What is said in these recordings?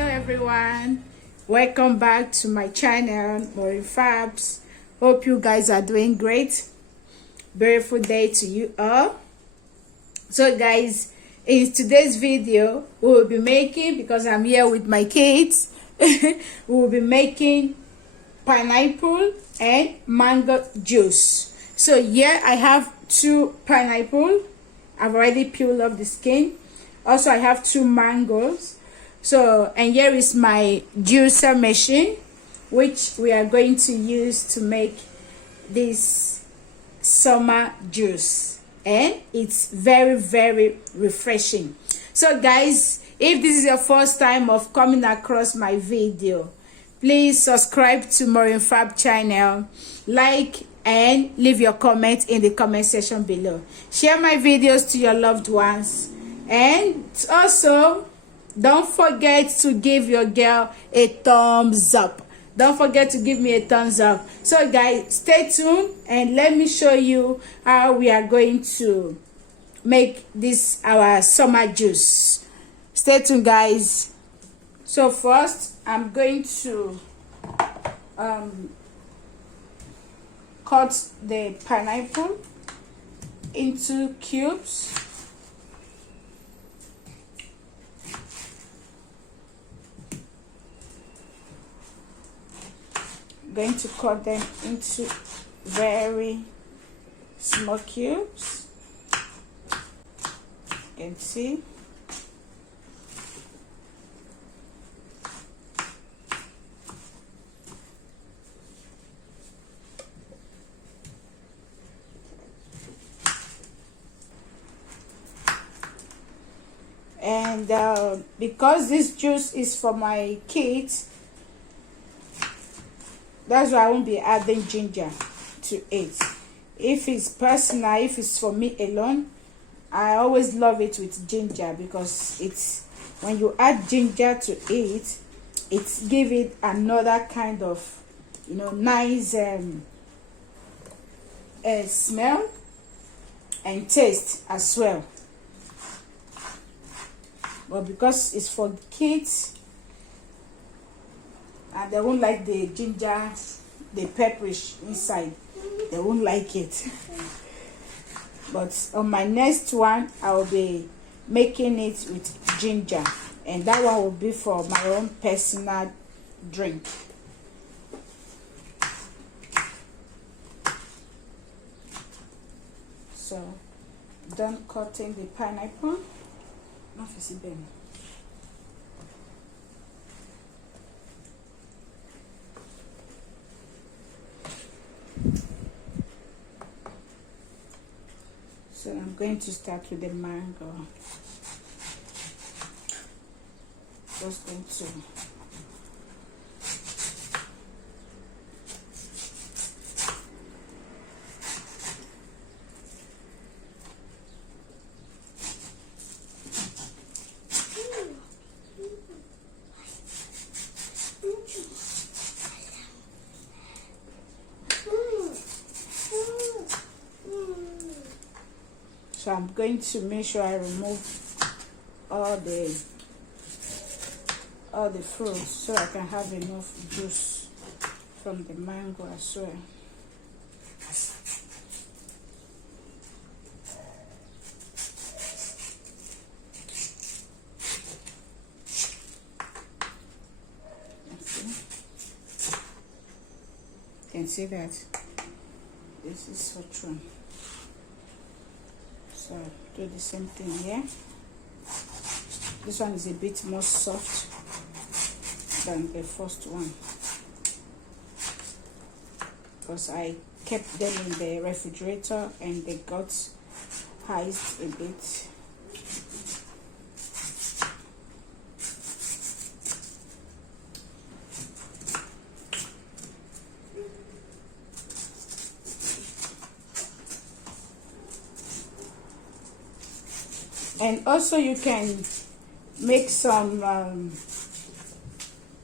Hello everyone, welcome back to my channel Maureen Fabs. Hope you guys are doing great. Beautiful day to you all. So guys, in today's video we will be making, because I'm here with my kids, we will be making pineapple and mango juice. So here I have 2 pineapple. I've already peeled off the skin. Also I have 2 mangoes. So, and here is my juicer machine, which we are going to use to make this summer juice, and it's very refreshing. So guys, if this is your first time of coming across my video, please subscribe to Maureen Fab channel, like, and leave your comment in the comment section below. Share my videos to your loved ones, and also don't forget to give your girl a thumbs up. Don't forget to give me a thumbs up. So guys, stay tuned and let me show you how we are going to make this our summer juice. Stay tuned guys. So first I'm going to cut the pineapple into cubes. Going to cut them into very small cubes. You can see. And because this juice is for my kids, that's why I won't be adding ginger to it. If it's personal, if it's for me alone, I always love it with ginger, because it's when you add ginger to it, it gives it another kind of, you know, nice smell and taste as well. But because it's for kids, and they won't like the ginger, the pepperish inside, they won't like it. But on my next one I will be making it with ginger, and that one will be for my own personal drink. So done cutting the pineapple. So I'm going to start with the mango. Just going to So I'm going to make sure I remove all the fruits, so I can have enough juice from the mango as well. You can see that this is for true. So do the same thing here. This one is a bit more soft than the first one, because I kept them in the refrigerator and they got iced a bit. And also you can make some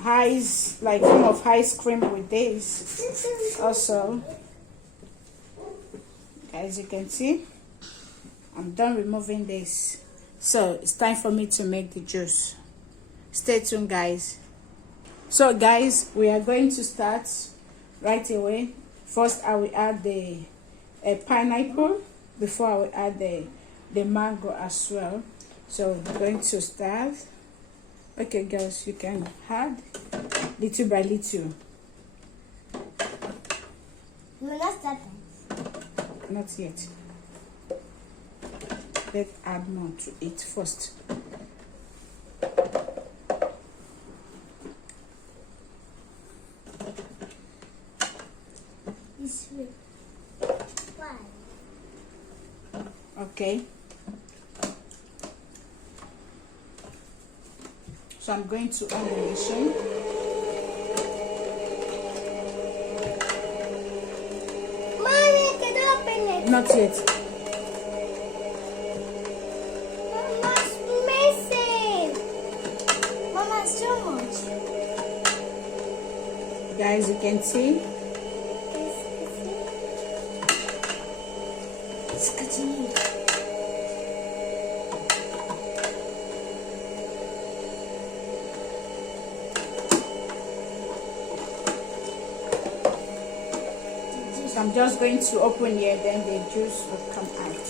ice, like form of ice cream with this also. As you can see, I'm done removing this. So it's time for me to make the juice. Stay tuned, guys. So guys, we are going to start right away. First I will add the pineapple before I will add the mango as well. So we're going to start. Okay girls, you can add little by little. We're not starting. Not yet. Let's add more to it first. This way. Why? Okay. So I'm going to on the machine. Mommy, can you open it? Not yet. Mama's missing. Mama's too much. Guys, you can see. It's cutting. So I'm just going to open here, then the juice will come out.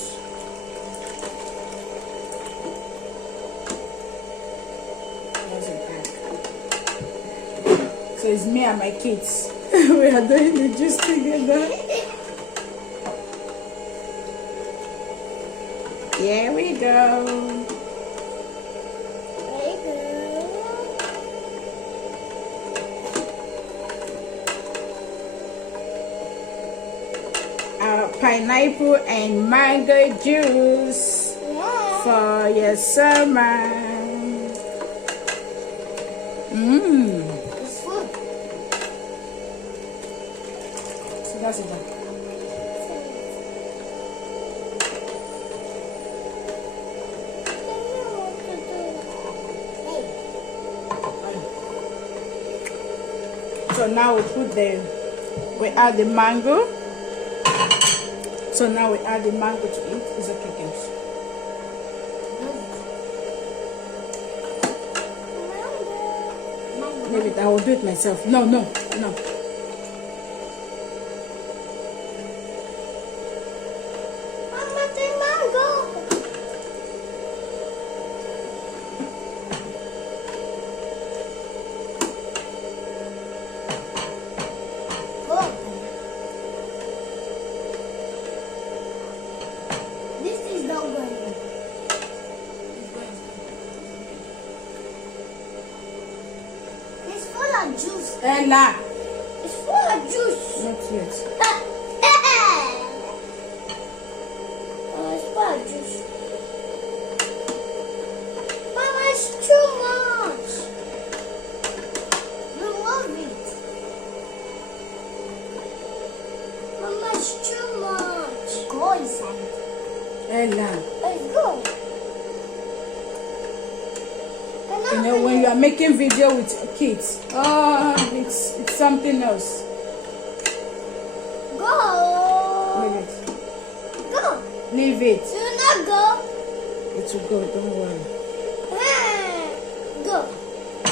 There's it back. So it's me and my kids. We are doing the juice together. Here we go. Very good. Our pineapple and mango juice Yeah. for your summer. It's food. So that's it. So now we add the mango. So now we add the mango to it. It's okay, guys. Leave it. I will do it myself. No. Mama, the mango. Oh. This is not going. It's full of juice. Ella. It's full of juice. Not yet. Oh, it's full of juice. Mama, it's too much. Remove it. Mama, it's too much. Go inside. Ella. Let's go. You know, when you are making video with your kids, it's something else. Go. Leave it. Go. Leave it. Do not go. It will go. Don't worry. Go.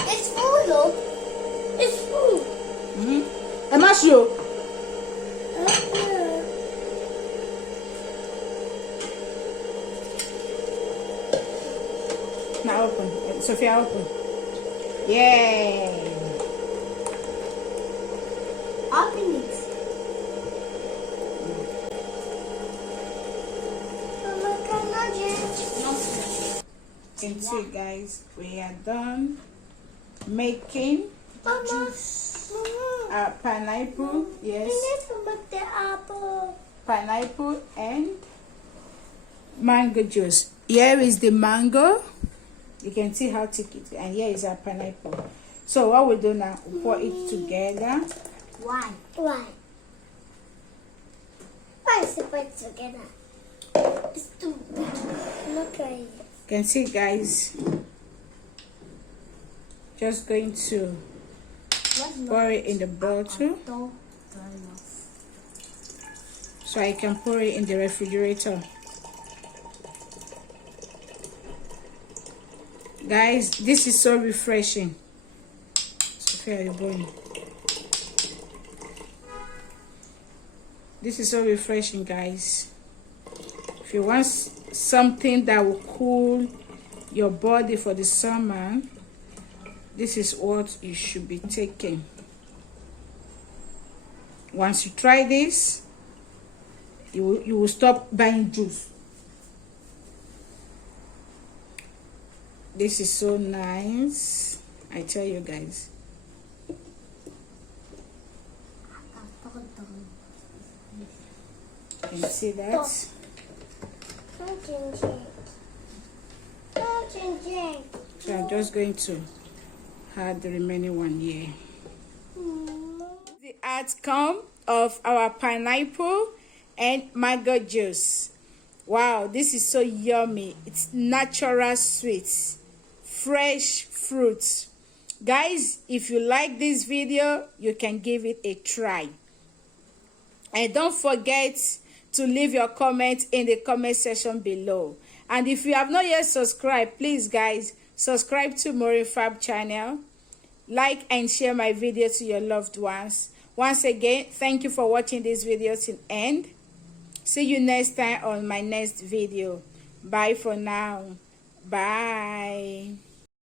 It's full, look. It's full. Emasio. Now open. Sophia, open. Yay. Open it. Mama, can I just... And see, guys, we are done making Mama, Mama, pineapple. Yes, I need to make the apple. pineapple and mango juice. Here is the mango. You can see how thick it is, and here is our pineapple. So what we do now, we pour it together. Why? Why? Why is it put together? It's too big. Look at it. You can see, guys. Just going to pour it in the bottle, so I can pour it in the refrigerator. Guys, this is so refreshing. Sophia, you're boiling. This is so refreshing, guys. If you want something that will cool your body for the summer, this is what you should be taking. Once you try this, you will stop buying juice. This is so nice, I tell you guys. You can see that. So I'm just going to add the remaining one here. The outcome of our pineapple and mango juice. Wow, this is so yummy. It's natural sweet, fresh fruit. Guys, if you like this video, you can give it a try. And don't forget to leave your comment in the comment section below. And if you have not yet subscribed, please guys, subscribe to Maureen Fab channel. Like and share my video to your loved ones. Once again, thank you for watching this video till end. See you next time on my next video. Bye for now. Bye.